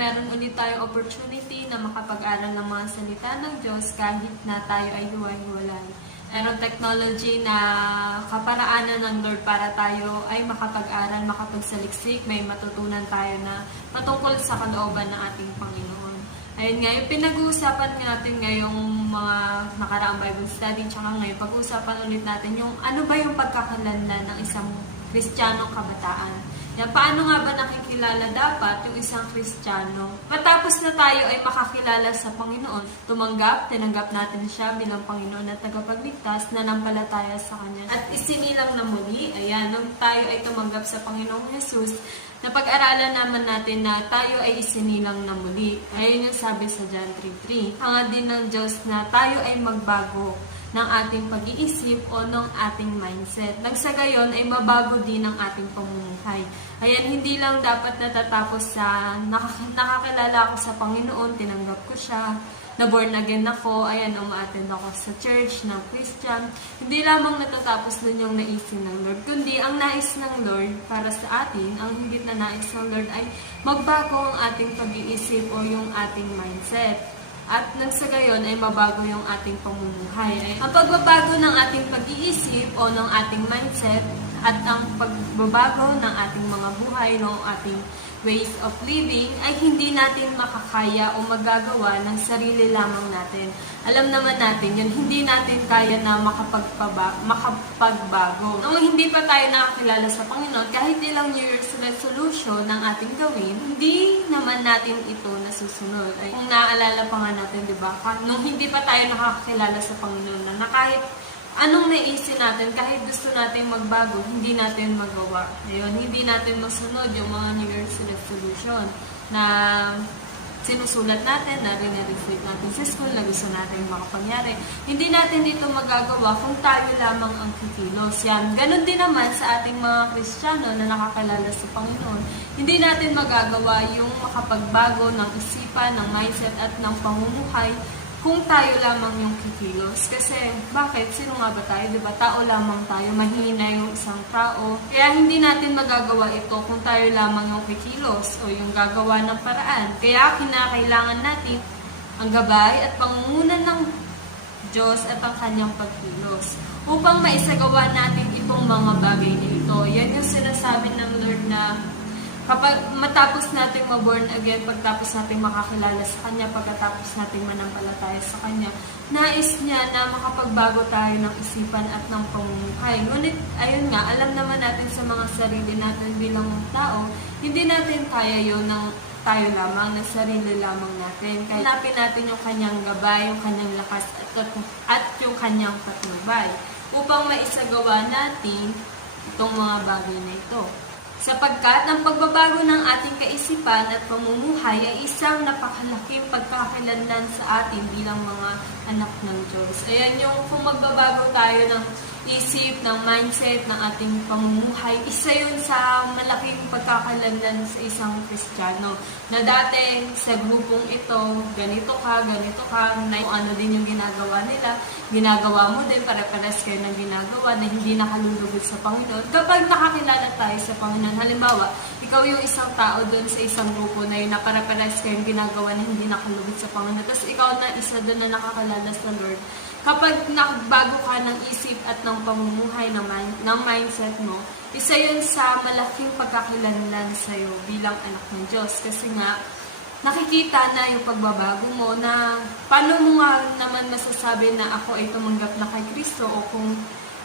meron ulit tayong opportunity na makapag-aral ng mga salita ng Diyos kahit na tayo ay hiwa-hiwalay. Merong technology na kaparaanan ng Lord para tayo ay makapag-aral, makapagsaliksik, may matutunan tayo na patungkol sa kalooban ng ating Panginoon. Ayun nga, yung pinag-uusapan natin ngayong mga nakaraang Bible study, tsaka ngayon pag-uusapan ulit natin yung ano ba yung pagkakalanlan ng isang Kristiyanong kabataan. Yan, paano nga ba nakikilala dapat yung isang Kristiyano? Matapos na tayo ay makakilala sa Panginoon, tinanggap natin siya bilang Panginoon at tagapagligtas, nanampalataya sa Kanya. At isinilang na muli, ayan, nung tayo ay tumanggap sa Panginoong Jesus, napag-aralan naman natin na tayo ay isinilang na muli. Ayun yung sabi sa John 3:3. Hangad din ng Diyos na tayo ay magbago ng ating pag-iisip o ng ating mindset. Nang sa gayon ay mabago din ang ating pamumuhay. Ayan, hindi lang dapat natatapos sa nakakilala ako sa Panginoon, tinanggap ko siya, na born again ako, ayan, umaattend ako sa church ng Christian. Hindi lamang natatapos dun yung naisin ng Lord, kundi ang nais ng Lord para sa atin, ang higit na nais ng Lord ay magbago ang ating pag-iisip o yung ating mindset. At nang sa gayon ay mabago yung ating pamumuhay. Ang pagbabago ng ating pag-iisip o ng ating mindset at ang pagbabago ng ating mga buhay, ng ating ways of living ay hindi natin makakaya o magagawa ng sarili lamang natin. Alam naman natin yun, hindi natin kaya na makapagbago. Nung hindi pa tayo nakakilala sa Panginoon, kahit ilang New Year's resolution ng ating gawin, hindi naman natin ito nasusunod. Ay, kung naaalala pa nga natin, di ba? Nung hindi pa tayo nakakilala sa Panginoon, na kahit anong naisin natin, kahit gusto natin magbago, hindi natin magawa. Ayun, hindi natin masunod yung mga New Year's resolution na sinusulat natin, na rinireflect natin sa school, na gusto natin makapangyari. Hindi natin dito magagawa kung tayo lamang ang kikilos. Yan. Ganon din naman sa ating mga Kristiyano na nakakilala sa Panginoon. Hindi natin magagawa yung makapagbago ng isipan, ng mindset at ng pamumuhay kung tayo lamang yung kikilos. Kasi, bakit? Sino nga ba tayo? Diba? Tao lamang tayo. Mahina yung isang tao. Kaya hindi natin magagawa ito kung tayo lamang yung kikilos o yung gagawa ng paraan. Kaya kinakailangan natin ang gabay at pangungunan ng Diyos at ang kanyang pagkilos upang maisagawa natin itong mga bagay na ito. Yan yung sinasabi ng Lord na kapag matapos natin ma-born again, pagtapos natin makakilala sa Kanya, pagkatapos natin manampalataya sa Kanya, nais niya na makapagbago tayo ng isipan at ng pamumuhay. Ngunit, ayun nga, alam naman natin sa mga sarili natin bilang tao, hindi natin kaya yun ng tayo lamang, ng sarili lamang natin. Kaya hanapin natin yung Kanyang gabay, yung Kanyang lakas at yung Kanyang patnubay upang maisagawa natin itong mga bagay na ito. Sapagkat ang pagbabago ng ating kaisipan at pamumuhay ay isang napakalaking pagkakakilanlan sa atin bilang mga anak ng Diyos. Ayan yung kung magbabago tayo ng isip, ng mindset, ng ating pamumuhay, isa yun sa malaking pagkakalanlan sa isang Kristiyano. Na dati sa grupong ito, ganito ka, na kung ano din yung ginagawa nila, ginagawa mo din, para-paras kayo ng ginagawa na hindi nakalulugod sa Panginoon. Kapag nakakilala tayo sa Panginoon, halimbawa, ikaw yung isang tao doon sa isang grupo na yun na para-paras kayo ng ginagawa na hindi nakalugod sa Panginoon, tapos ikaw na isa doon na nakakilala sa Lord, kapag nakabago ka ng isip at ng pamumuhay, ng mindset mo, isa yun sa malaking pagkakilanlan sa'yo bilang anak ng Diyos. Kasi nga, nakikita na yung pagbabago mo na paano mo nga naman masasabi na ako ay tumanggap na kay Kristo o kung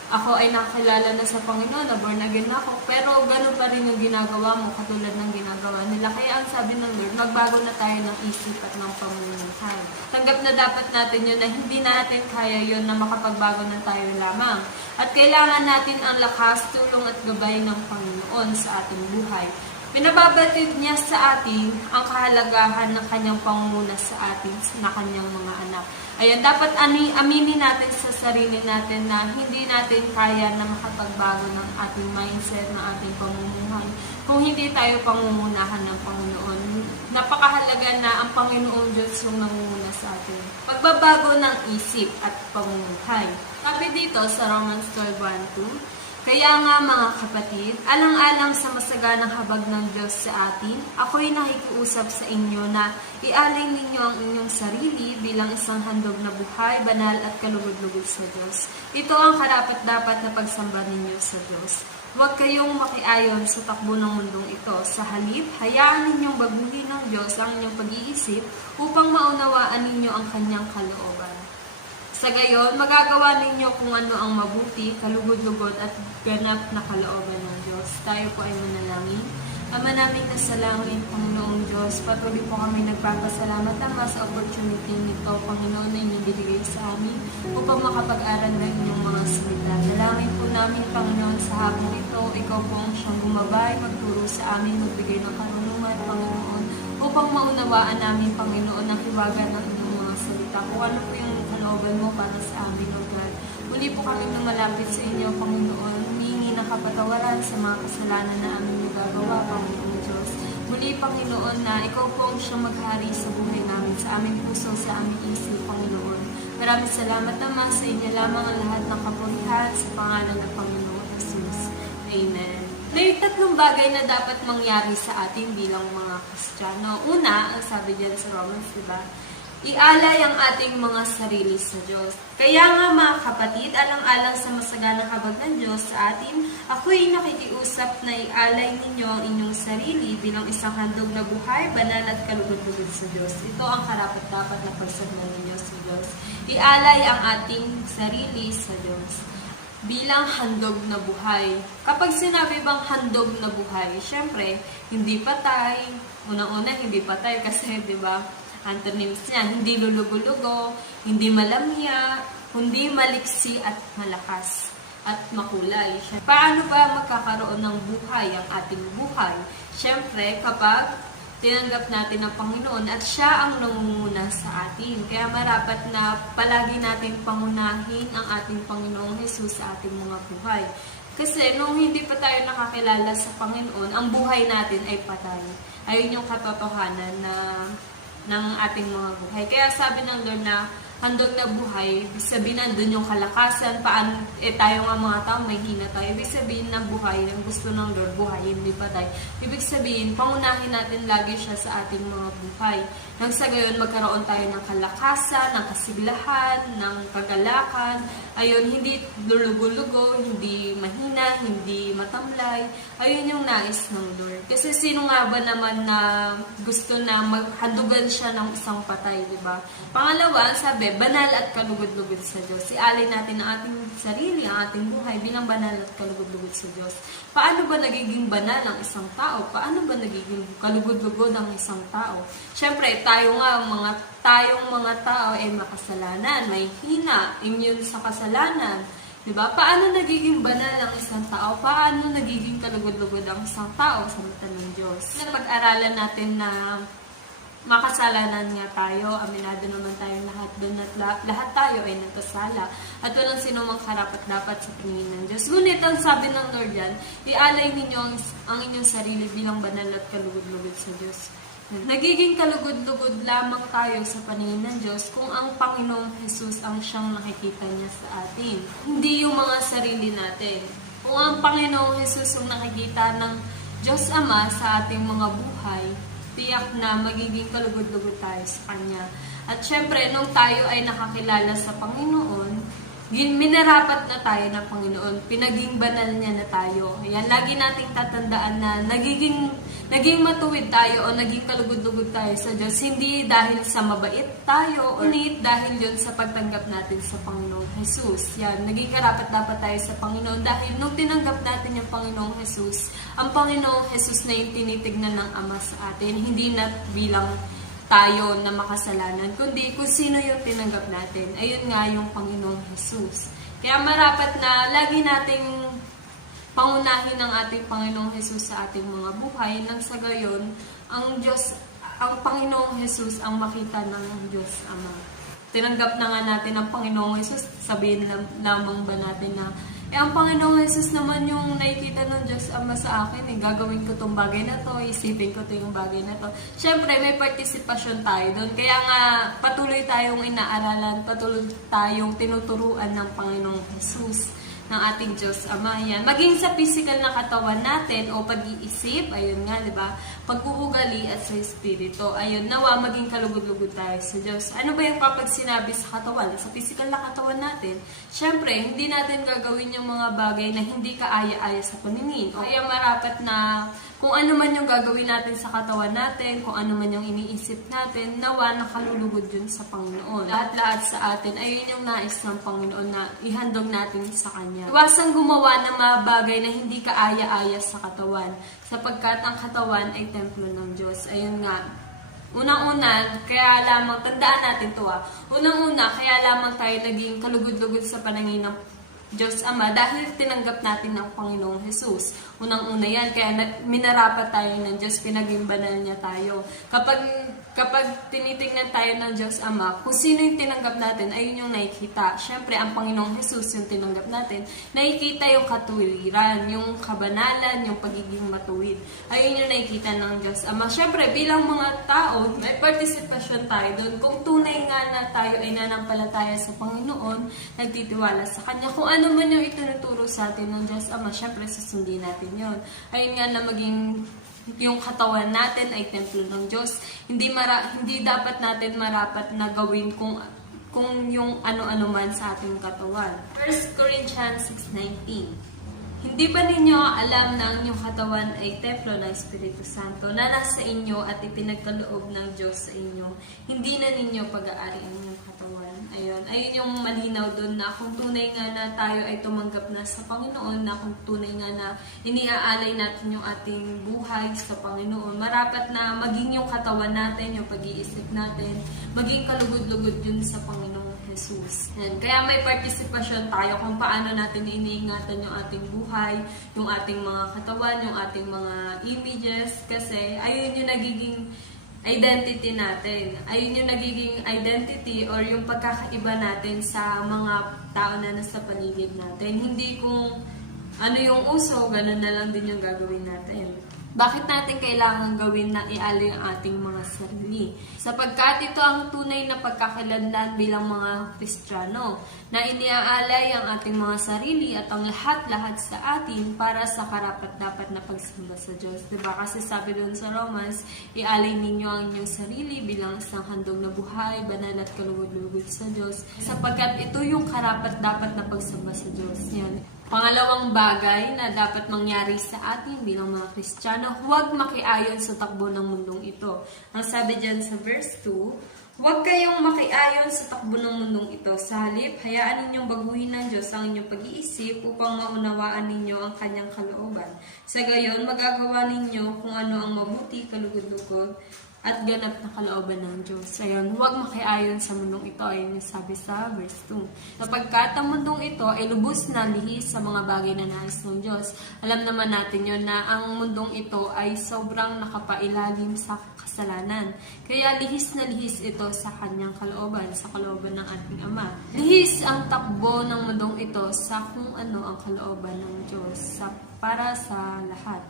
ako ay nakakilala na sa Panginoon, na born again na ako, pero ganun pa rin yung ginagawa mo, katulad ng ginagawa nila. Kaya ang sabi ng Lord, magbago na tayo ng isip at ng pamumuhay. Tanggap na dapat natin yun na hindi natin kaya yun na makapagbago na tayo lamang. At kailangan natin ang lakas, tulong at gabay ng Panginoon sa ating buhay. Pinababatid niya sa atin ang kahalagahan ng kanyang pangunguna sa atin na kanyang mga anak. Ayan, dapat aminin natin sa sarili natin na hindi natin kaya na makapagbago ng ating mindset, ng ating pamumuhay kung hindi tayo pangungunahan ng Panginoon. Napakahalaga na ang Panginoong Diyos yung nangunguna sa atin. Pagbabago ng isip at pamumuhay. Sabi dito sa Romans 12:1-2, Kaya nga mga kapatid, alang-alang sa masaganang habag ng Diyos sa atin, ako'y nakikiusap sa inyo na ialay ninyo ang inyong sarili bilang isang handog na buhay, banal at kalugod-lugod sa Diyos. Ito ang karapat-dapat na pagsamba ninyo sa Diyos. Huwag kayong makiayon sa takbo ng mundong ito. Sa halip, hayaan ninyong baguhin ng Diyos ang inyong pag-iisip upang maunawaan ninyo ang kanyang kalooban. Sa gayon, magagawa ninyo kung ano ang mabuti, kalugod-lugod at ganap na kalooban ng Diyos. Tayo po ay manalangin. Ama naming nasa langit, Panginoong Diyos, patuloy po kami nagpapasalamat Ama sa opportunity nito, Panginoon, na inyong binigay sa amin upang makapag-aral ng inyong mga salita. Dalangin po namin, Panginoon, sa hapon ito, ikaw po ang siyang gumabay, magturo sa amin, magbigay ng karunungan, Panginoon, upang maunawaan namin, Panginoon, ang hiwaga ng inyong mga salita. Kung ano po yung kalooban mo para sa amin, O God. Muli po kami lumalapit sa inyo, Panginoon, humingi ng kapatawaran sa mga kasalanan na aming nagagawa, Panginoon Diyos. Muli, Panginoon, na ikaw po ang siyang maghari sa buhay namin, sa aming puso, sa aming isip, Panginoon. Maraming salamat naman sa inyo lamang ang lahat ng kapurihan sa pangalan ng Panginoon Jesus. Amen. May tatlong bagay na dapat mangyari sa atin bilang mga Kristiyano. Una, ang sabi diyan sa Romans, diba? Ialay ang ating mga sarili sa Diyos. Kaya nga mga kapatid, alang-alang sa masaganang habag ng Diyos sa atin, ako'y nakikiusap na ialay ninyo ang inyong sarili bilang isang handog na buhay, banal at kalugod-lugod sa Diyos. Ito ang karapat-dapat na pagsamba ninyo sa Diyos. Ialay ang ating sarili sa Diyos bilang handog na buhay. Kapag sinabi bang handog na buhay, syempre, hindi patay. Unang-una, hindi patay kasi, di ba, antonyms niya, hindi lulugo-lugo, hindi malamya, kundi maliksi at malakas at makulay. Paano ba magkakaroon ng buhay ang ating buhay? Siyempre, kapag tinanggap natin ang Panginoon at siya ang nangunguna sa atin. Kaya marapat na palagi natin pangunahin ang ating Panginoong Jesus sa ating mga buhay. Kasi nung hindi pa tayo nakakilala sa Panginoon, ang buhay natin ay patay. Ayun yung katotohanan ng ating mga buhay. Kaya sabi ng Lord na handog na buhay, ibig sabihin nandun yung kalakasan, tayo nga mga tao, may hina tayo. Ibig sabihin ng buhay, ang gusto ng Lord, buhay, hindi patay. Ibig sabihin, pangunahin natin lagi siya sa ating mga buhay. Nang sa gayon, magkaroon tayo ng kalakasan, ng kasiglahan, ng kagalakan. Ayun, hindi lulugo-lugo, hindi mahina, hindi matamlay. Ayun yung nais ng Lord. Kasi sino nga ba naman na gusto na maghandugan siya ng isang patay, di ba? Pangalawa, sabi, banal at kalugod-lugod sa Diyos. Ialay natin ang ating sarili, ang ating buhay bilang banal at kalugod-lugod sa Diyos. Paano ba nagiging banal ang isang tao? Paano ba nagiging kalugod-lugod ang isang tao? Siyempre, tayong mga tao ay makasalanan, may hina, immune sa kasalanan. Diba? Paano nagiging banal ang isang tao? Paano nagiging kalugod-lugod ang isang tao sa mata ng Diyos? Napag-aralan natin na makasalanan nga tayo, aminado naman tayong lahat doon at lahat tayo ay nagkasala at walang sino mang karapat-dapat sa paningin ng Diyos. Ngunit ang sabi ng Lord yan, ialay ninyo ang inyong sarili bilang banal at kalugod-lugod sa Diyos. Nagiging kalugod-lugod lamang tayo sa paningin ng Diyos kung ang Panginoong Jesus ang siyang nakikita niya sa atin. Hindi yung mga sarili natin. Kung ang Panginoong Jesus ang nakikita ng Diyos Ama sa ating mga buhay, tiyak na magiging kalugod-lugod tayo sa Kanya. At syempre, nung tayo ay nakakilala sa Panginoon, minarapat na tayo ng Panginoon. Pinaging banal niya na tayo. Ayan, lagi nating tatandaan na naging matuwid tayo o naging kalugod-lugod tayo sa Diyos. Hindi dahil sa mabait tayo, ngunit dahil yun sa pagtanggap natin sa Panginoong Jesus. Yan, naging karapat-dapat tayo sa Panginoon dahil nung tinanggap natin yung Panginoong Jesus, ang Panginoong Jesus na yung tinitignan ng Ama sa atin, hindi na bilang tayo na makasalanan, kundi kung sino yung tinanggap natin. Ayun nga yung Panginoong Jesus. Kaya marapat na lagi nating pangunahin ang ating Panginoong Jesus sa ating mga buhay, nang sa gayon, ang Panginoong Jesus ang makita ng Diyos Ama. Tinanggap na nga natin ang Panginoong Jesus, sabihin lamang ba natin na, ang Panginoong Jesus naman yung nakikita ng Diyos Ama sa akin, gagawin ko tong bagay na to, isipin ko yung bagay na to. Siyempre, may participation tayo doon. Kaya nga, patuloy tayong inaaralan, patuloy tayong tinuturuan ng Panginoong Jesus. ng ating Diyos Ama. Yan. Maging sa physical na katawan natin o pag-iisip, ayun nga, di ba? Pag-uugali at sa espiritu. Ayun, nawa maging kalugod-lugod tayo sa Diyos. Ano ba yung kapag sinabi sa katawan? Sa physical na katawan natin, syempre, hindi natin gagawin yung mga bagay na hindi kaaya-aya sa paningin. O kaya marapat na kung ano man yung gagawin natin sa katawan natin, kung ano man yung iniisip natin, nawa nakalulugod yun sa Panginoon. Lahat-lahat sa atin, ayun yung nais ng Panginoon na ihandog natin sa Kanya. Iwasang gumawa ng mga bagay na hindi kaaya-aya sa katawan, sapagkat ang katawan ay templo ng Diyos. Ayun nga, unang-una, kaya lamang, tandaan natin to unang-una, kaya lamang tayo naging kalugod-lugod sa panangin ng Diyos Ama dahil tinanggap natin ng Panginoong Jesus. Unang-una yan, kaya minarapat tayo ng Diyos, pinaging banal niya tayo. Kapag tinitingnan tayo ng Diyos Ama, kung sino yung tinanggap natin, ayun yung nakikita. Siyempre, ang Panginoong Jesus yung tinanggap natin, nakikita yung katuwiran, yung kabanalan, yung pagiging matuwid. Ayun yung nakikita ng Diyos Ama. Siyempre, bilang mga tao, may participation tayo doon. Kung tunay nga na tayo ay nanampalataya sa Panginoon, nagtitiwala sa Kanya, kung ano man yung itinuturo sa atin ng Diyos Ama, siyempre, susundin natin yon. Ayun nga na maging yung katawan natin ay templo ng Diyos. Hindi dapat natin marapat na gawin kung yung ano-ano man sa ating katawan. 1 Corinthians 6:19. Hindi ba ninyo alam na ang inyong katawan ay templo ng Espiritu Santo na nasa inyo at ipinagkaloob ng Diyos sa inyo? Hindi na ninyo pag-aari ang inyong katawan. Ayun yung malinaw doon na kung tunay nga na tayo ay tumanggap na sa Panginoon, na kung tunay nga na iniaalay natin yung ating buhay sa Panginoon, marapat na maging yung katawan natin, yung pag-iisip natin, maging kalugod-lugod yun sa Panginoon Jesus. Yan. Kaya may participation tayo kung paano natin iniingatan yung ating buhay, yung ating mga katawan, yung ating mga images, kasi ayun yung nagiging identity natin. Ayun yung nagiging identity or yung pagkakaiba natin sa mga tao na nasa paligid natin. Hindi kung ano yung uso, ganun na lang din yung gagawin natin. Bakit natin kailangan gawin na ialay ang ating mga sarili? Sapagkat ito ang tunay na pagkakalanlan bilang mga Kristiyano, na iniaalay ang ating mga sarili at ang lahat-lahat sa atin para sa karapat-dapat na pagsamba sa Diyos. Diba? Kasi sabi doon sa Romans, ialay ninyo ang inyong sarili bilang isang handog na buhay, banal at kalugod-lugod sa Diyos. Sapagkat ito yung karapat-dapat na pagsamba sa Diyos. Yan. Pangalawang bagay na dapat mangyari sa atin bilang mga Kristiyano, huwag makiayon sa takbo ng mundong ito. Ang sabi dyan sa verse 2, huwag kayong makiayon sa takbo ng mundong ito. Sa halip, hayaan ninyong baguhin ng Diyos ang inyong pag-iisip upang maunawaan ninyo ang kanyang kalooban. Sa gayon, magagawa ninyo kung ano ang mabuti, kalugod-lugod, at ganap na kalooban ng Diyos. Ayun, huwag makiayon sa mundong ito, ayun yung sabi sa verse 2. Sapagkat ang mundong ito ay lubos na lihis sa mga bagay na nais ng Diyos. Alam naman natin yun na ang mundong ito ay sobrang nakapailalim sa kasalanan. Kaya lihis na lihis ito sa kanyang kalooban, sa kalooban ng ating Ama. Lihis ang takbo ng mundong ito sa kung ano ang kalooban ng Diyos para sa lahat.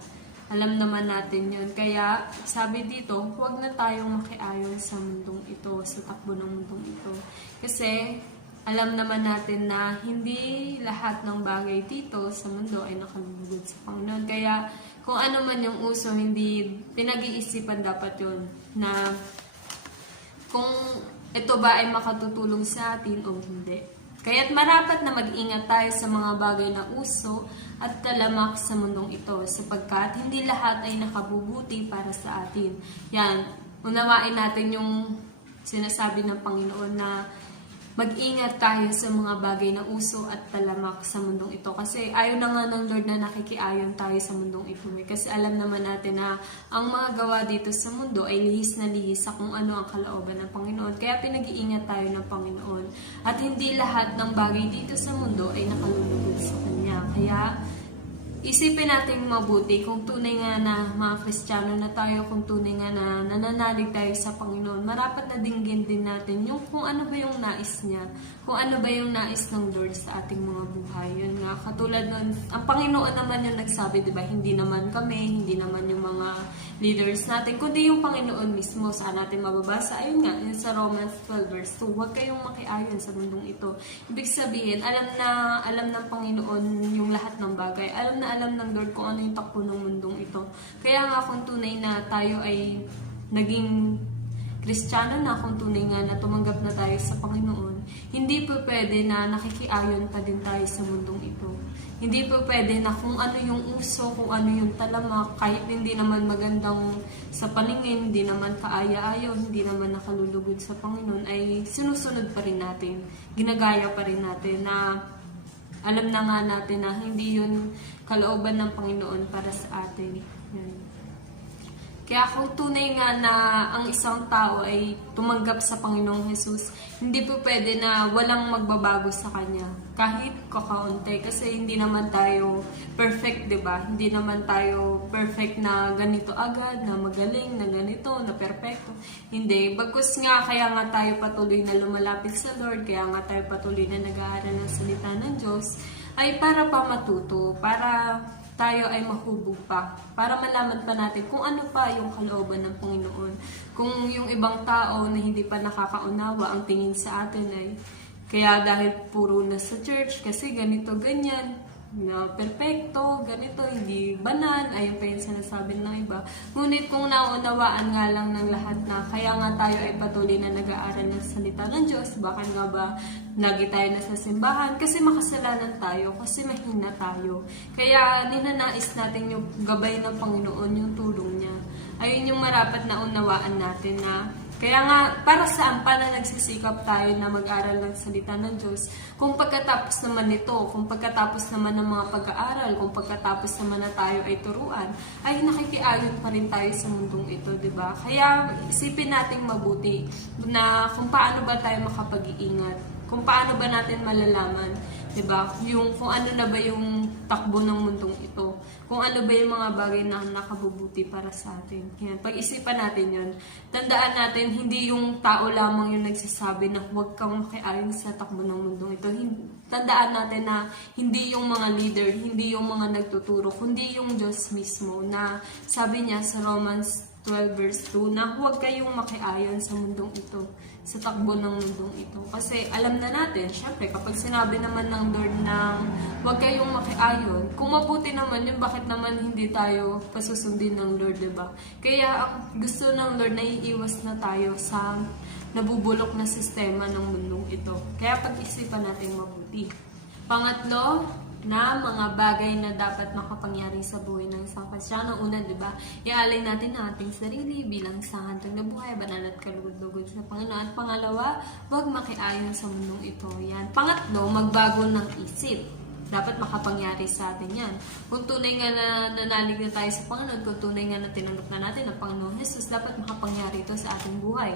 Alam naman natin yun. Kaya, sabi dito, huwag na tayong makiayon sa mundong ito, sa takbo ng mundong ito. Kasi, alam naman natin na hindi lahat ng bagay dito sa mundo ay nakalulugod sa Panginoon. Kaya, kung ano man yung uso, hindi pinag-iisipan dapat yun na kung ito ba ay makatutulong sa atin o hindi. Kaya't marapat na mag-ingat tayo sa mga bagay na uso at talamak sa mundong ito, sapagkat hindi lahat ay nakabubuti para sa atin. Yan, unawain natin yung sinasabi ng Panginoon na mag-ingat tayo sa mga bagay na uso at talamak sa mundong ito. Kasi ayaw na nga ng Lord na nakikiayon tayo sa mundong ito. Kasi alam naman natin na ang mga gawa dito sa mundo ay lihis na lihis sa kung ano ang kalooban ng Panginoon. Kaya pinag-iingat tayo ng Panginoon. At hindi lahat ng bagay dito sa mundo ay nakalulugod sa Kanya. Kaya isipin natin mabuti kung tunay nga na mga Kristiyano na tayo, kung tunay nga na nananalig tayo sa Panginoon, marapat na dinggin din natin yung kung ano ba yung nais niya, kung ano ba yung nais ng Lord sa ating mga buhay. Yun nga, katulad nun, ang Panginoon naman yung nagsabi, di ba, hindi naman kami, hindi naman yung mga leaders natin, kundi yung Panginoon mismo. Saan natin mababasa? Ayun nga, yun sa Romans 12 verse 2. Huwag kayong makiayon sa mundong ito. Ibig sabihin, alam ng Panginoon yung lahat ng bagay. Alam ng Lord kung ano yung takbo ng mundong ito. Kaya nga kung tunay na tayo ay naging Kristiyano na, kung tunay nga na tumanggap na tayo sa Panginoon, hindi po pwede na nakikiayon pa din tayo sa mundong ito. Hindi po pwede na kung ano yung uso, kung ano yung talamak, kahit hindi naman magandang sa paningin, hindi naman kaaya-ayaw, hindi naman nakalulugod sa Panginoon, ay sinusunod pa rin natin, ginagaya pa rin natin na alam na nga natin na hindi yun kalooban ng Panginoon para sa atin. Yan. Kaya kung tunay nga na ang isang tao ay tumanggap sa Panginoong Jesus, hindi po pwede na walang magbabago sa Kanya. Kahit kakaunti. Kasi hindi naman tayo perfect, di ba? Hindi naman tayo perfect na ganito agad, na magaling, na ganito, na perfecto. Hindi. Bagkus nga, kaya nga tayo patuloy na lumalapit sa Lord, kaya nga tayo patuloy na nag-aaral ng salita ng Diyos, ay para pa matuto, para tayo ay mahubog pa, para malaman pa natin kung ano pa yung kalooban ng Panginoon. Kung yung ibang tao na hindi pa nakakaunawa, ang tingin sa atin ay kaya dahil puro na sa church, kasi ganito, ganyan, na perfecto, ganito, hindi banal, ayun pa yung sinasabi ng iba. Ngunit kung naunawaan nga lang ng lahat na kaya nga tayo ay patuloy na nag-aaral ng salita ng Diyos, bakit nga ba lagi tayo nasa simbahan? Kasi makasalanan tayo, kasi mahina tayo. Kaya ninanais natin yung gabay ng Panginoon, yung tulong niya. Ayun yung marapat na unawaan natin na kaya nga, para saan pa na nagsisikap tayo na mag-aral ng salita ng Diyos? Kung pagkatapos naman nito, kung pagkatapos naman ng mga pag-aaral, kung pagkatapos naman na tayo ay turuan, ay nakikiayon pa rin tayo sa mundong ito, di ba? Kaya isipin nating mabuti na kung paano ba tayo makapag-iingat, kung paano ba natin malalaman, di ba? Yung kung ano na ba yung takbo ng mundong ito, kung ano ba yung mga bagay na nakabubuti para sa atin. Yan, pag-isipan natin yun. Tandaan natin, hindi yung tao lamang yung nagsasabi na huwag kang makiayon sa takbo ng mundong ito. Tandaan natin na hindi yung mga leader, hindi yung mga nagtuturo, kundi yung Diyos mismo na sabi niya sa Romans 12 verse 2 na huwag kayong makiayon sa mundong ito, sa takbo ng mundong ito. Kasi alam na natin, syempre, kapag sinabi naman ng Lord na huwag kayong makiayon, kung mabuti naman yun, bakit naman hindi tayo pasusundin ng Lord, diba? Kaya ang gusto ng Lord na iiwas na tayo sa nabubulok na sistema ng mundong ito. Kaya pag-isipan natin mabuti. Pangatlo, na mga bagay na dapat makapangyari sa buhay ng isang Kristiyano. Una, di ba, ialay natin ang ating sarili bilang isang hantong na buhay, banal at kalugod-lugod sa Panginoon. At pangalawa, huwag makiayon sa mundong ito. Yan. Pangatlo, magbago ng isip. Dapat makapangyari sa atin yan. Kung tunay nga na nanalig na tayo sa Panginoon, kung tunay nga na tinanggap na natin ang Panginoon Jesus, dapat makapangyari ito sa ating buhay.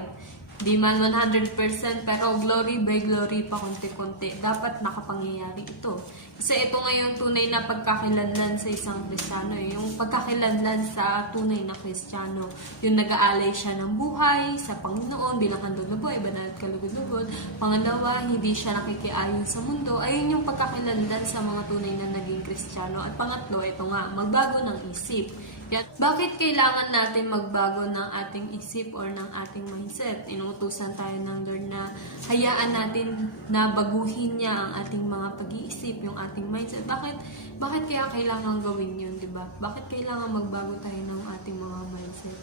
Di man 100%, pero glory by glory pa konti-konti. Dapat nakapangyayari ito. Kasi ito ngayon tunay na pagkakilanlan sa isang Kristiyano. Yung pagkakilanlan sa tunay na Kristiyano. Yung nag-aalay siya ng buhay sa Panginoon bilang handog na buhay, banal at kalugod-lugod. Pangalawa, hindi siya nakikiayon sa mundo. Ayun yung pagkakilanlan sa mga tunay na naging Kristiyano. At pangatlo, ito nga, magbago ng isip. Bakit kailangan natin magbago ng ating isip or ng ating mindset? Inuutusan tayo ng Lord na hayaan natin na baguhin niya ang ating mga pag-iisip, yung ating mindset. Bakit kaya kailangan gawin yun, di ba? Bakit kailangan magbago tayo ng ating mga mindset?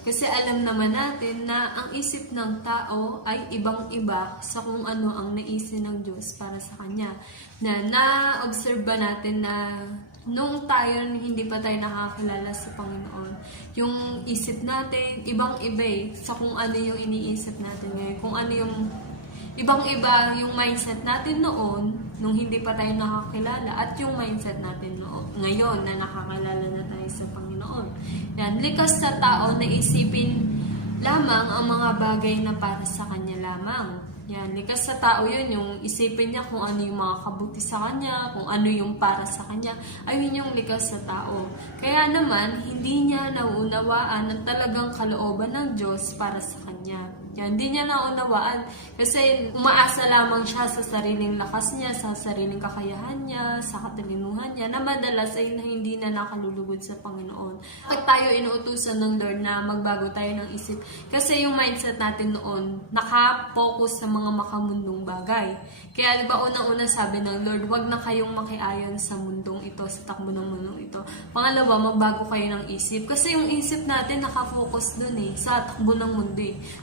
Kasi alam naman natin na ang isip ng tao ay ibang-iba sa kung ano ang naisip ng Diyos para sa Kanya. Na-observe ba natin na nung tayo, hindi pa tayo nakakilala sa Panginoon, yung isip natin, ibang-iba sa kung ano yung iniisip natin ngayon. Kung ano yung ibang-iba yung mindset natin noon, nung hindi pa tayo nakakilala, at yung mindset natin noon, ngayon na nakakilala na tayo sa Panginoon. Yan, likas sa tao na isipin lamang ang mga bagay na para sa kanya lamang. Yan, likas sa tao yun, yung isipin niya kung ano yung mga kabuti sa kanya, kung ano yung para sa kanya, ayun yung likas sa tao. Kaya naman, hindi niya nauunawaan ang talagang kalooban ng Diyos para sa kanya. Yan, hindi niya naunawaan. Kasi umaasa lamang siya sa sariling lakas niya, sa sariling kakayahan niya, sa katalinuhan niya, na madalas ay hindi na nakalulugod sa Panginoon. Pag tayo inuutusan ng Lord na magbago tayo ng isip, kasi yung mindset natin noon, nakapokus sa mga makamundong bagay. Kaya diba unang-una sabi ng Lord, wag na kayong makiayon sa mundong ito, sa takbo ng mundong ito. Pangalawa, magbago kayo ng isip. Kasi yung isip natin nakafocus dun sa takbo ng mundo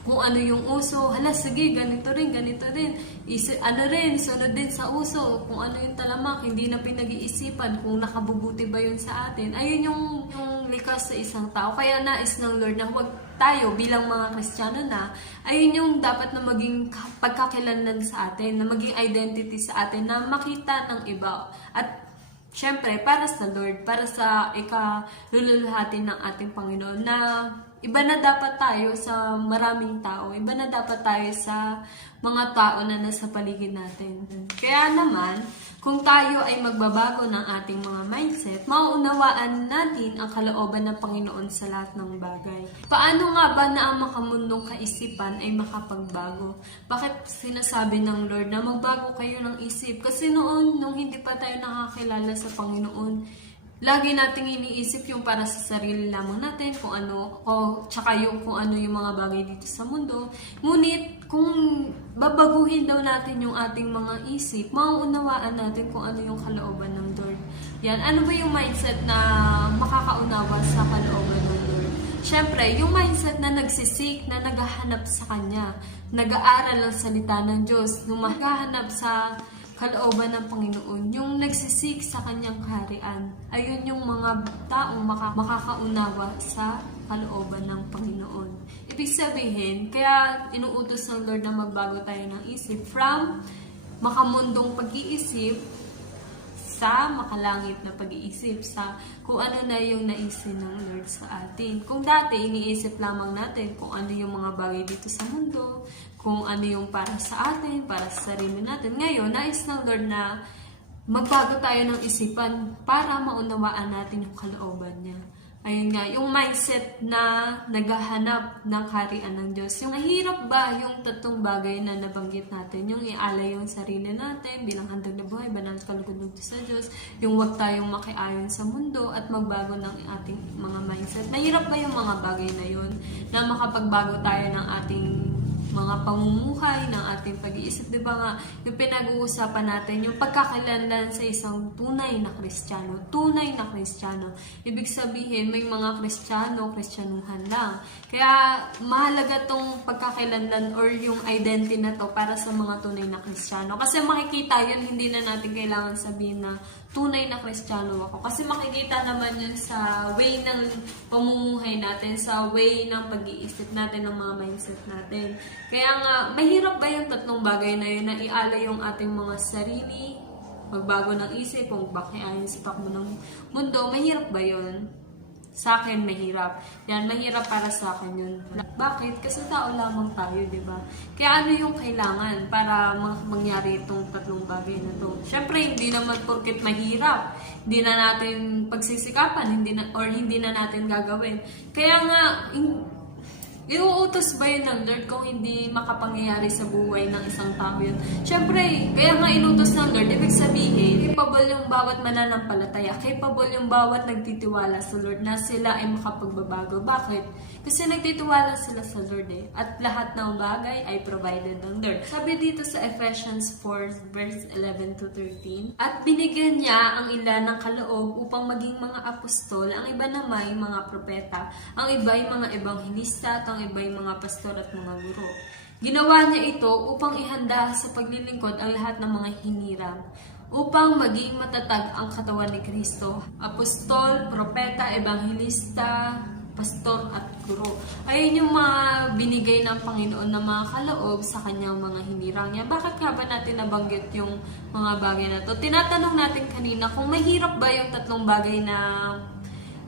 Kung ano yung uso, hala sige, ganito rin. Sunod din sa uso. Kung ano yung talamak, hindi na pinag-iisipan kung nakabubuti ba yun sa atin. Ayun yung likas sa isang tao. Kaya nais ng Lord na huwag tayo bilang mga Kristiyano na, ayun yung dapat na maging pagkakilanlan sa atin, na maging identity sa atin, na makita ng iba. At syempre, para sa Lord, para sa ikalululuhati ng ating Panginoon, na iba na dapat tayo sa maraming tao. Iba na dapat tayo sa mga tao na nasa paligid natin. Kaya naman, kung tayo ay magbabago ng ating mga mindset, mauunawaan natin ang kalooban ng Panginoon sa lahat ng bagay. Paano nga ba na ang makamundong kaisipan ay makapagbago? Bakit sinasabi ng Lord na magbago kayo ng isip? Kasi noon, nung hindi pa tayo nakakilala sa Panginoon, lagi nating iniisip yung para sa sarili lamang natin, kung ano, tsaka yung kung ano yung mga bagay dito sa mundo. Ngunit, kung babaguhin daw natin yung ating mga isip, mauunawaan natin kung ano yung kalooban ng Lord. Yan, ano ba yung mindset na makakaunawa sa kalooban ng Lord? Siyempre, yung mindset na nagsisik, na naghahanap sa Kanya, nag-aaral ng salita ng Diyos, naghahanap sa kalooban ng Panginoon, yung nagsisik sa Kanyang kaharian. Ayun yung mga taong makakaunawa sa kalooban ng Panginoon. Ibig sabihin, kaya inuutos ng Lord na magbago tayo ng isip from makamundong pag-iisip sa makalangit na pag-iisip, sa kung ano na yung naisip ng Lord sa atin. Kung dati, iniisip lamang natin kung ano yung mga bagay dito sa mundo, kung ano yung para sa atin, para sa sarili natin. Ngayon, nais ng Lord na magbago tayo ng isipan para maunawaan natin yung kalooban niya. Ayun nga, yung mindset na naghahanap ng kaharian ng Diyos. Yung hirap ba yung tatlong bagay na nabanggit natin? Yung ialay yung sarili natin bilang handog na buhay, banal at kalugod sa Diyos. Yung huwag tayong makiayon sa mundo at magbago ng ating mga mindset. Mahirap ba yung mga bagay na yun? Na makapagbago tayo ng ating mga pamumuhay, ng ating pag-iisip. Diba nga, yung pinag-uusapan natin, yung pagkakalanlan sa isang tunay na Kristiyano. Tunay na Kristiyano. Ibig sabihin, may mga Kristyanuhan lang. Kaya, mahalaga tong pagkakalanlan or yung identity na to para sa mga tunay na Kristiyano. Kasi makikita yun, hindi na natin kailangan sabihin na tunay na Kristiyano ako. Kasi makikita naman yun sa way ng pamumuhay natin, sa way ng pag-iisip natin, ng mga mindset natin. Kaya nga, mahirap ba yung tatlong bagay na yun na ialay yung ating mga sarili, magbago ng isip, kung bakit ayon sa takbo ng mundo? Mahirap ba yun? Sa akin, mahirap. Yan, mahirap para sa akin yun. Bakit? Kasi tao lamang tayo, di ba? Kaya ano yung kailangan para mangyari itong tatlong bagay na to? Siyempre, hindi naman porket mahirap. Hindi na natin pagsisikapan, hindi na natin gagawin. Kaya nga, iuutos ba yun ng Lord kung hindi makapangyayari sa buhay ng isang tao yun? Siyempre, kaya nga inutos ng Lord, ibig sabihin, capable yung bawat mananampalataya, capable yung bawat nagtitiwala sa Lord na sila ay makapagbabago. Bakit? Kasi nagtitiwala sila sa Lord at lahat ng bagay ay provided ng Lord. Sabi dito sa Ephesians 4 verse 11 to 13, at binigyan niya ang ilan ng kaloob upang maging mga apostol, ang iba naman ay mga propeta, ang iba ay mga ebanghelista, at ang iba ay mga pastor at mga guro. Ginawa niya ito upang ihanda sa paglilingkod ang lahat ng mga hinirang, upang maging matatag ang katawan ni Kristo. Apostol, propeta, ebanghelista, pastor at guro. Ayun yung mga binigay ng Panginoon na mga kaloob sa kanyang mga hinirang niya. Bakit nga ba natin nabanggit yung mga bagay na to? Tinatanong natin kanina kung mahirap ba yung tatlong bagay na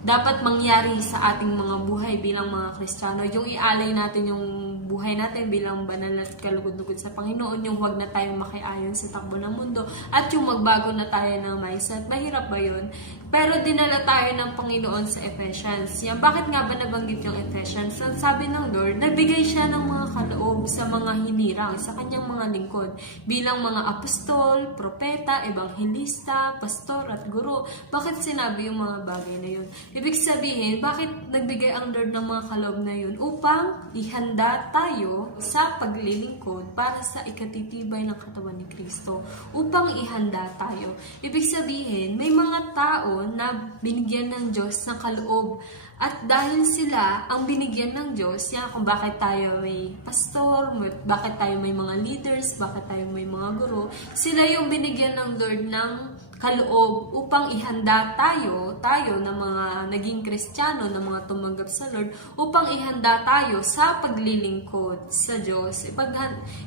dapat mangyari sa ating mga buhay bilang mga Kristiyano. Yung ialay natin yung buhay buhay natin bilang banal at kalugod-lugod sa Panginoon, yung wag na tayong makiayon sa takbo ng mundo, at yung magbago na tayo ng mindset. Mahirap ba yun? Pero dinala tayo ng Panginoon sa Ephesians. Yan, bakit nga ba nabanggit yung Ephesians? Ang sabi ng Lord, nagbigay siya ng mga kaloob sa mga hinirang, sa kanyang mga lingkod, bilang mga apostol, propeta, ebanghelista, pastor at guro. Bakit sinabi yung mga bagay na yun? Ibig sabihin, bakit nagbigay ang Lord ng mga kaloob na yun? Upang ihanda tayo sa paglilingkod para sa ikatitibay ng katawan ni Kristo. Upang ihanda tayo. Ibig sabihin, may mga tao na binigyan ng Diyos ng kaloob. At dahil sila ang binigyan ng Diyos, yan kung bakit tayo may pastor, bakit tayo may mga leaders, bakit tayo may mga guro, sila yung binigyan ng Lord ng kaloob upang ihanda tayo na mga naging Kristiyano, na mga tumanggap sa Lord, upang ihanda tayo sa paglilingkod sa Diyos.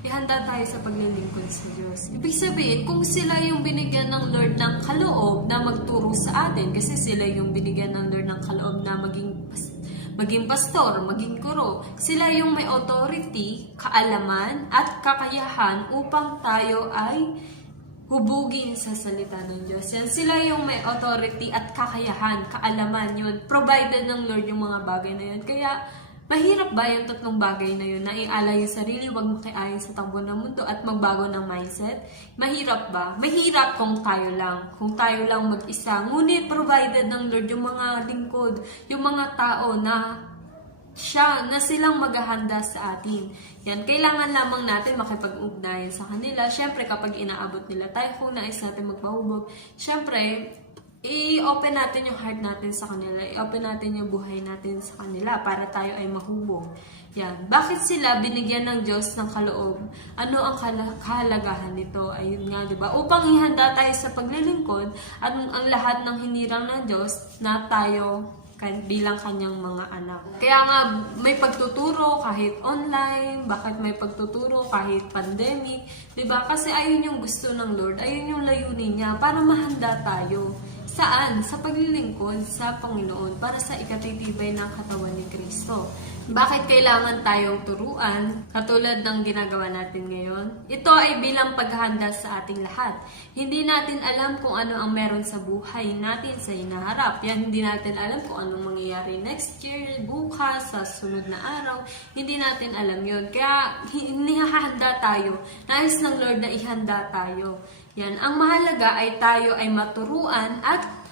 Ihanda tayo sa paglilingkod sa Diyos. Ibig sabihin, kung sila yung binigyan ng Lord ng kaloob na magturo sa atin, kasi sila yung binigyan ng Lord ng kaloob na maging pastor, maging guro. Sila yung may authority, kaalaman, at kakayahan upang tayo ay hubugin sa salita ng Diyos. Yan, sila yung may authority at kakayahan, kaalaman yun. Provided ng Lord yung mga bagay na yun. Kaya, mahirap ba yung tatlong bagay na yun? Na ialay yung sarili, wag makiayon sa takbo ng mundo, at magbago ng mindset? Mahirap ba? Mahirap kung tayo lang. Kung tayo lang mag-isa. Ngunit provided ng Lord yung mga lingkod, yung mga tao na silang maghahanda sa atin. Yan, kailangan lamang natin makipag-ugnayan sa kanila. Siyempre, kapag inaabot nila tayo, kung nais natin magpahubog, siyempre, i-open natin yung heart natin sa kanila. I-open natin yung buhay natin sa kanila para tayo ay mahubog. Yan. Bakit sila binigyan ng Diyos ng kaloob? Ano ang kahalagahan nito? Ayun nga, di ba? Upang ihanda tayo sa paglilingkod at ang lahat ng hinirang ng Diyos na tayo bilang kanyang mga anak. Kaya nga, may pagtuturo kahit online, bakit may pagtuturo kahit pandemic, diba? Kasi ayun yung gusto ng Lord, ayun yung layunin niya, para mahanda tayo. Saan? Sa paglilingkod sa Panginoon, para sa ikatitibay ng katawan ni Kristo. Bakit kailangan tayong turuan, katulad ng ginagawa natin ngayon? Ito ay bilang paghahanda sa ating lahat. Hindi natin alam kung ano ang meron sa buhay natin sa hinaharap. Yan, hindi natin alam kung anong mangyayari next year, bukas, sa sunod na araw. Hindi natin alam yun. Kaya, hinihahanda tayo. Nais ng Lord na ihanda tayo. Yan, ang mahalaga ay tayo ay maturuan at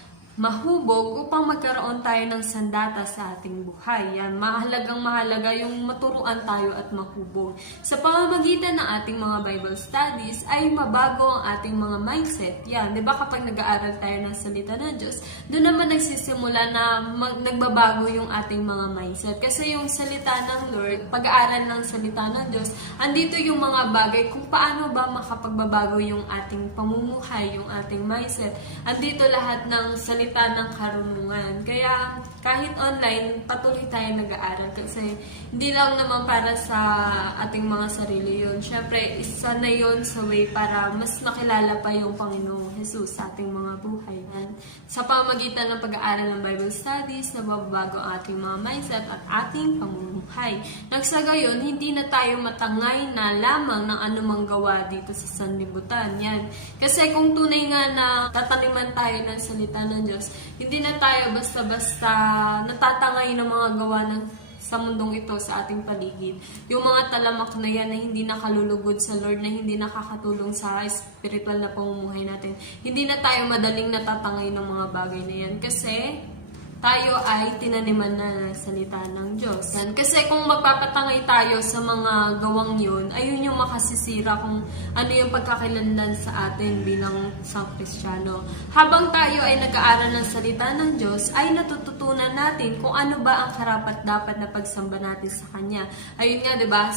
mahubog upang magkaroon tayo ng sandata sa ating buhay. Yan, mahalaga yung maturuan tayo at mahubog. Sa pamamagitan ng ating mga Bible studies ay mabago ang ating mga mindset. Yan, di ba kapag nag-aaral tayo ng salita ng Diyos, doon naman nagsisimula na nagbabago yung ating mga mindset. Kasi yung salita ng Lord, pag-aaral ng salita ng Diyos, andito yung mga bagay kung paano ba makapagbabago yung ating pamumuhay, yung ating mindset. Andito lahat ng salita ng karunungan. Kaya kahit online, patuloy tayo nag-aaral kasi hindi lang naman para sa ating mga sarili yun. Siyempre, isa na yun sa way para mas makilala pa yung Panginoong Jesus sa ating mga buhay. And sa pamamagitan ng pag-aaral ng Bible studies, nababago ang ating mga mindset at ating pamumuhay. Nagsagayon, hindi na tayo matangay na lamang ng anumang gawa dito sa sanlibutan. Yan. Kasi kung tunay nga na tataniman tayo ng salita ng Diyos, hindi na tayo basta-basta natatangay ng mga gawa sa mundong ito, sa ating paligid. Yung mga talamak na yan na hindi nakalulugod sa Lord, na hindi nakakatulong sa spiritual na pamumuhay natin. Hindi na tayo madaling natatangay ng mga bagay na yan kasi tayo ay tinaniman na ng salita ng Diyos. Yan. Kasi kung magpapatangay tayo sa mga gawang yun, ayun yung makasisira kung ano yung pagkakalanlan sa atin bilang isang Kristiyano. Habang tayo ay nag-aaral ng salita ng Diyos, ay natututunan natin kung ano ba ang karapat-dapat na pagsamba natin sa Kanya. Ayun nga, diba?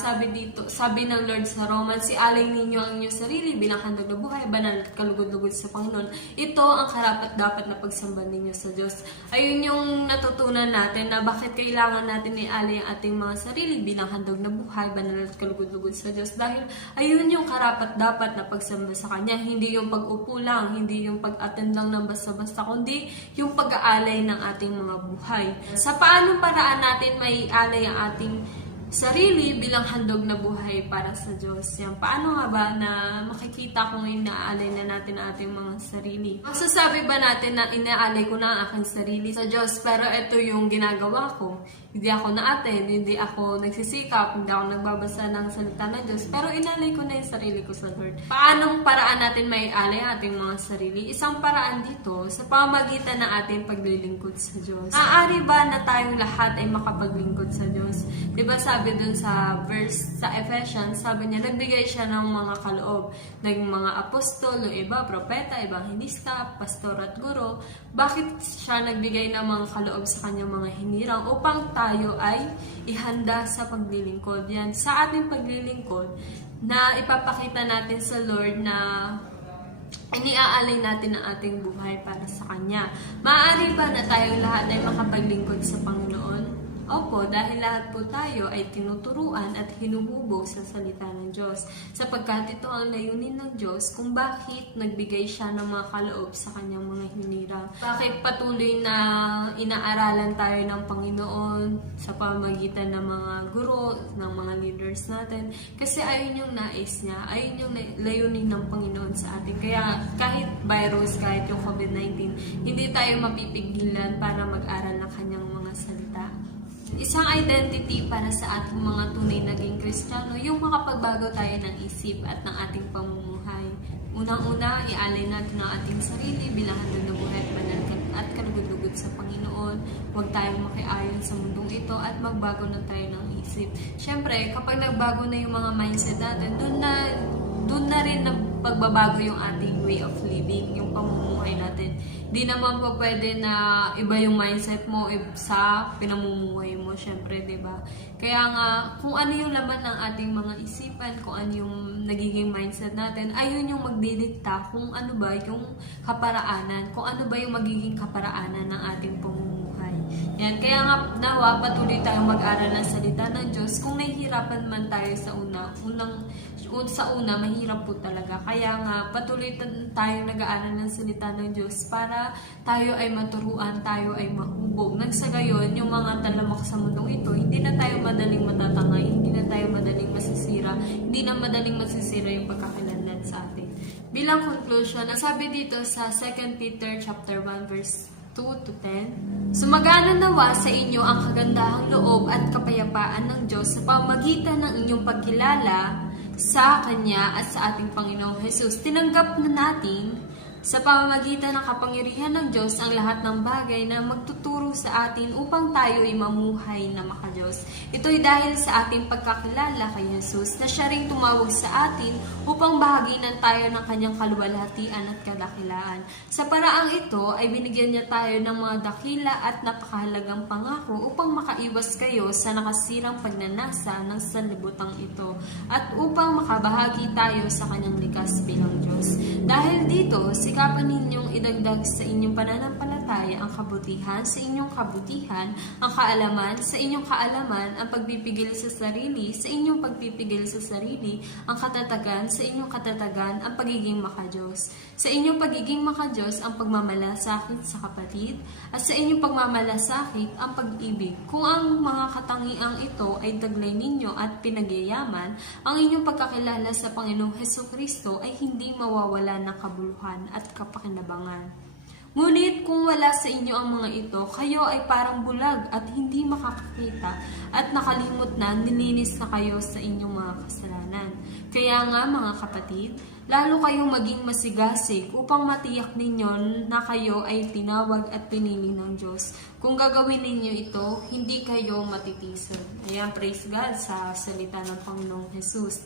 Sabi ng Lord sa Romans, "Ialay ninyo ang inyong sarili bilang handog na buhay, banal at kalugod-lugod sa Panginoon." Ito ang karapat-dapat na pagsamba ninyo sa Diyos. Ayun yung natutunan natin na bakit kailangan natin ialay ang ating mga sarili bilang handog na buhay, banal at kalugod-lugod sa Diyos. Dahil ayun yung karapat-dapat na pagsamba sa Kanya. Hindi yung pag-upo lang, hindi yung pag-attend lang ng basta-basta, kundi yung pag-aalay ng ating mga buhay. Sa paanong paraan natin may alay ang ating sarili bilang handog na buhay para sa Diyos. Yan. Paano nga ba na makikita kung inaalay na natin ang ating mga sarili? Masasabi ba natin na inaalay ko na ang aking sarili sa Diyos, pero ito yung ginagawa ko? Hindi ako na-attend, hindi ako nagsisikap, hindi ako nagbabasa ng salita ng Diyos, pero inalay ko na yung sarili ko sa Lord. Paanong paraan natin may alay ang ating mga sarili? Isang paraan dito sa pamamagitan ng ating paglilingkod sa Diyos. Maaari ba na tayong lahat ay makapaglingkod sa Diyos? Diba sabi dun sa verse sa Ephesians, sabi niya, nagbigay siya ng mga kaloob, ng mga apostol, iba, propeta, evangelista, pastor at guro. Bakit siya nagbigay ng mga kaloob sa kanyang mga hinirang? Upang tayo ay ihanda sa paglilingkod. Yan, sa ating paglilingkod, na ipapakita natin sa Lord na iniaalay natin ang ating buhay para sa Kanya. Maaari ba na tayong lahat ay makapaglingkod sa Panginoon? Opo, dahil lahat po tayo ay tinuturuan at hinuhubog sa salita ng Diyos, sapagkat ito ang layunin ng Diyos kung bakit nagbigay siya ng mga kaloob sa kanyang mga hinirang. Bakit patuloy na inaaralan tayo ng Panginoon sa pamamagitan ng mga guro, ng mga leaders natin? Kasi ayun yung nais niya, ayun yung layunin ng Panginoon sa atin. Kaya kahit virus, kahit yung COVID-19, hindi tayo mapipigilan para mag-aral ng kanyang mga salita. Isang identity para sa ating mga tunay naging Kristiyano, yung makapagbago tayo ng isip at ng ating pamumuhay. Unang-una, ialay natin ang ating sarili bilang handog na buhay at banal at kalugod-lugod sa Panginoon. Huwag tayong makiayon sa mundong ito at magbago na tayo ng isip. Siyempre, kapag nagbago na yung mga mindset natin, doon na rin pagbabago yung ating way of living, yung pamumuhay natin. Di naman po pwede na iba yung mindset mo sa pinamumuhay mo, syempre, di ba? Kaya nga, kung ano yung laman ng ating mga isipan, kung ano yung nagiging mindset natin, ayun yung magdidikta kung ano ba yung kaparaanan, kung ano ba yung magiging kaparaanan ng ating pamumuhay. Yan, kaya nga nawa, patuloy tayong mag-aral ng salita ng Diyos. Kung nahihirapan man tayo sa una, mahirap po talaga. Kaya nga, patuloy tayong nag-aaral ng salita ng Diyos para tayo ay maturuan, tayo ay mahubog. Nang sa gayon, yung mga talamak sa mundong ito, hindi na tayo madaling matatangay, hindi na tayo madaling masisira, hindi na madaling masisira yung pagkakalanlan sa atin. Bilang conclusion, nasabi dito sa 2 Peter chapter 1 verse 2 to 10, sumagana nawa sa inyo ang kagandahang loob at kapayapaan ng Diyos sa pamamagitan ng inyong pagkilala sa Kanya at sa ating Panginoong Jesus. Tinanggap na natin sa pamamagitan ng kapangyarihan ng Diyos ang lahat ng bagay na magtuturo sa atin upang tayo ay mamuhay na makadiyos. Ito'y dahil sa ating pagkakilala kay Jesus na siya ring tumawag sa atin upang bahaginan tayo ng kanyang kaluwalhatian at kadakilaan. Sa paraang ito ay binigyan niya tayo ng mga dakila at napakahalagang pangako upang makaiwas kayo sa nakasirang pagnanasa ng sanlibutan ito at upang makabahagi tayo sa kanyang likas bilang Diyos. Dahil dito, sikapan ninyong idagdag sa inyong pananampalataya ang kabutihan sa inyong kabutihan, ang kaalaman sa inyong kaalaman, ang pagpipigil sa sarili sa inyong pagpipigil sa sarili, ang katatagan sa inyong katatagan, ang pagiging makadiyos. Sa inyong pagiging makadiyos, ang pagmamalasakit sa kapatid, at sa inyong pagmamalasakit, ang pag-ibig. Kung ang mga katangiang ito ay taglay ninyo at pinagyayaman, ang inyong pagkakilala sa Panginoong Hesukristo ay hindi mawawala ng kabuluhan at kapakinabangan. Ngunit kung wala sa inyo ang mga ito, kayo ay parang bulag at hindi makakakita at nakalimot na nilinis na kayo sa inyong mga kasalanan. Kaya nga mga kapatid, lalo kayong maging masigasig upang matiyak ninyo na kayo ay tinawag at pinili ng Diyos. Kung gagawin ninyo ito, hindi kayo matitisan. Ayan, praise God sa salita ng Panginoong Jesus.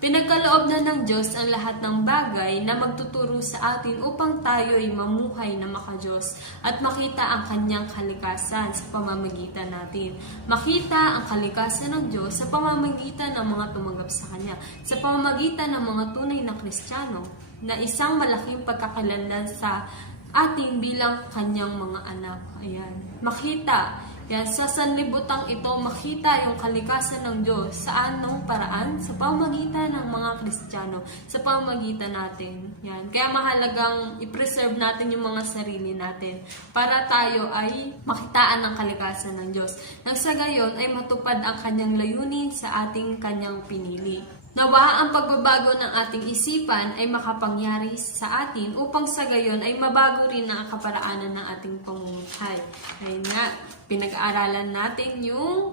Pinagkaloob na ng Diyos ang lahat ng bagay na magtuturo sa atin upang tayo ay mamuhay na makadiyos at makita ang kanyang kalikasan sa pamamagitan natin. Makita ang kalikasan ng Diyos sa pamamagitan ng mga tumanggap sa Kanya, sa pamamagitan ng mga tunay na Kristiyano na isang malaking pagkakalanlan sa ating bilang Kanyang mga anak. Ayan. Makita Yan, sa sanlibutan ito makita yung kalikasan ng Diyos. Saan nung paraan? Sa pamamagitan ng mga Kristiyano. Sa pamamagitan natin. Yan. Kaya mahalagang i-preserve natin yung mga sarili natin para tayo ay makitaan ng kalikasan ng Diyos. Nang sa gayon ay matupad ang kanyang layunin sa ating kanyang pinili. Nawa ang pagbabago ng ating isipan ay makapangyari sa atin upang sa gayon ay mabago rin ang kaparaanan ng ating pamumuhay. Ayun nga, pinag-aaralan natin yung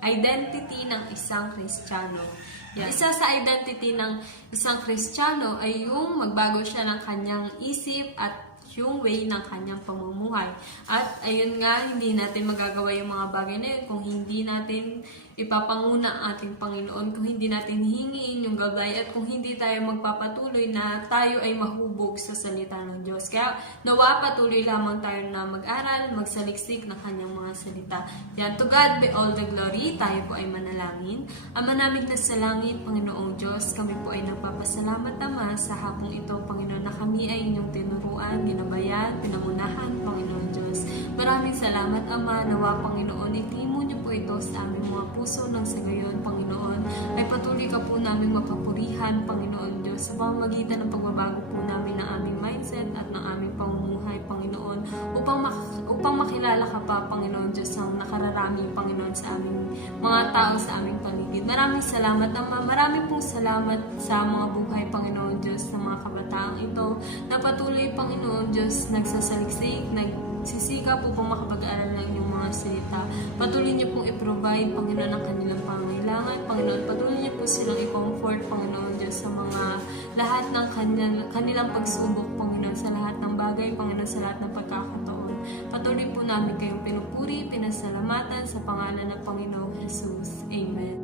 identity ng isang Kristiyano. Yan. Isa sa identity ng isang Kristiyano ay yung magbago siya ng kanyang isip at yung way ng kanyang pamumuhay. At ayun nga, hindi natin magagawa yung mga bagay na yun kung hindi natin ipapanguna ang ating Panginoon, kung hindi natin hihingiin yung gabay, at kung hindi tayo magpapatuloy na tayo ay mahubog sa salita ng Diyos. Kaya nawa patuloy lamang tayo na mag-aral, magsaliksik ng kanyang mga salita. Yan, to God be all the glory. Tayo po ay manalangin. Ama namin na sa langit, Panginoong Diyos, kami po ay nagpapasalamat, Ama, sa hapong ito, Panginoon, na kami ay inyong tinuruan, ginabayan, pinamunahan, Panginoon Diyos. Maraming salamat, Ama, nawa, Panginoon, itimo niyo po ito sa aming mga puso nang sa gayon, Panginoon, ay patuloy ka po namin mapapurihan, Panginoon Diyos, sa pamamagitan ng pagbabago po namin ng aming mindset at ng aming pamumuhay, Panginoon, upang makilala ka pa, Panginoon Diyos, ang nakararami, Panginoon, sa aming mga tao sa aming paligid. Maraming salamat, Ama. Maraming pong salamat sa mga buhay, Panginoon Diyos, sa mga kabataang ito, na patuloy, Panginoon Diyos, nagsasaliksik, nagsisikap upang makapag-aral ng inyong mga salita. Patuloy niyo pong i-provide, Panginoon, ang kanilang pangangailangan. Panginoon, patuloy niyo po silang i-comfort, Panginoon Diyos, sa mga lahat ng kanilang pagsubok, Panginoon, sa lahat ng bagay, Panginoon, sa lahat ng pagkakataon. Patuloy po namin kayong pinupuri, pinasalamatan sa pangalan ng Panginoong Jesus. Amen.